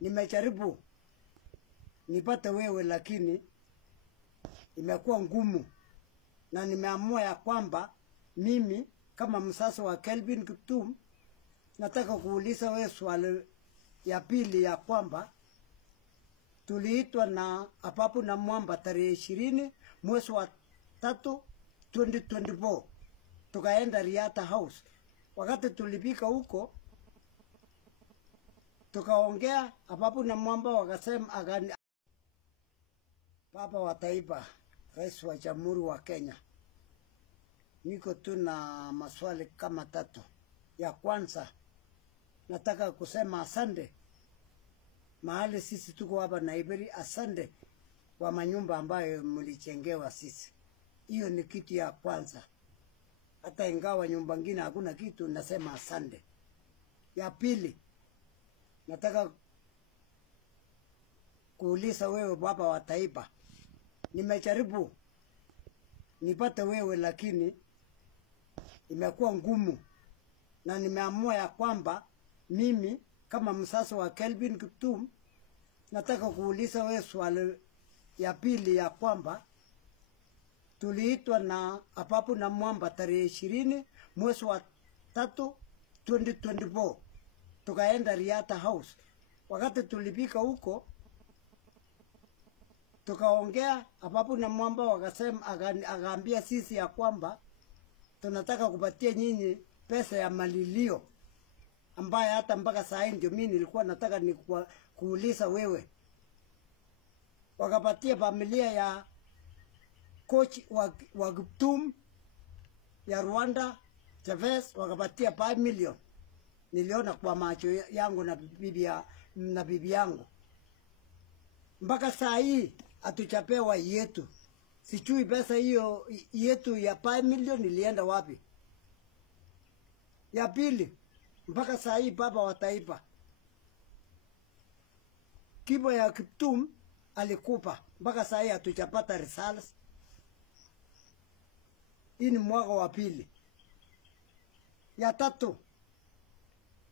Nimejaribu nipate wewe, lakini imekuwa ngumu, na nimeamua ya kwamba mimi kama msasa wa Kelvin Kiptum nataka kuuliza wewe swali ya pili, ya kwamba tuliitwa na Apapu na Mwamba tarehe 20 mwezi wa 3 2024 tukaenda Riata House. Wakati tulipika huko tukaongea, Apapu na Mwamba wakasema Baba wa Taifa, Rais wa Jamhuri wa Kenya, niko tu na maswali kama 3. Ya kwanza, nataka kusema asante mahali sisi tuko hapa Nairobi, asante kwa manyumba ambayo mlichengewa sisi. Hiyo ni kitu ya kwanza. Hata ingawa nyumba ngine hakuna kitu, nasema asante. Ya pili, nataka kuuliza wewe Baba wa Taifa, nimejaribu nipate wewe, lakini imekuwa ngumu, na nimeamua ya kwamba mimi kama msasa wa Kelvin Kiptum nataka kuuliza wewe swali ya pili, ya kwamba tuliitwa na Apapu na Mwamba tarehe 20 mwezi wa 3 2024 tukaenda Riata House. Wakati tulipika huko tukaongea, Apapu na Mwamba wakasema akaambia sisi ya kwamba tunataka kupatia nyinyi pesa ya malilio, ambaye hata mpaka saa ndio mimi nilikuwa nataka kuuliza wewe. Wakapatia familia ya coach wa Kiptum ya Rwanda Chavez, wakapatia 5 million. Niliona kwa macho yangu na bibi yangu. Mpaka saa hii hatuchapewa yetu. Sijui pesa hiyo yetu ya 5 million ilienda wapi. Ya pili, mpaka saa hii Baba wa Taifa, Kibo ya Kiptum alikupa, mpaka saa hii hatuchapata results. Hii ni mwaka wa pili. Ya tatu,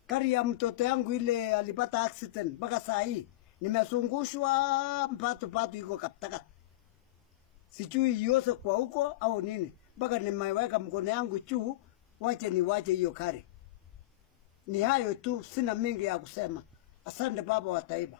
kari ya mtoto yangu ile alipata accident, mpaka saa hii nimesungushwa mpatu iko Kaptagat. Sijui yose kwa huko au nini, mpaka nimeweka mkono yangu juu, wache hiyo kari. Ni hayo tu, sina mingi ya kusema. Asante Baba wa Taifa.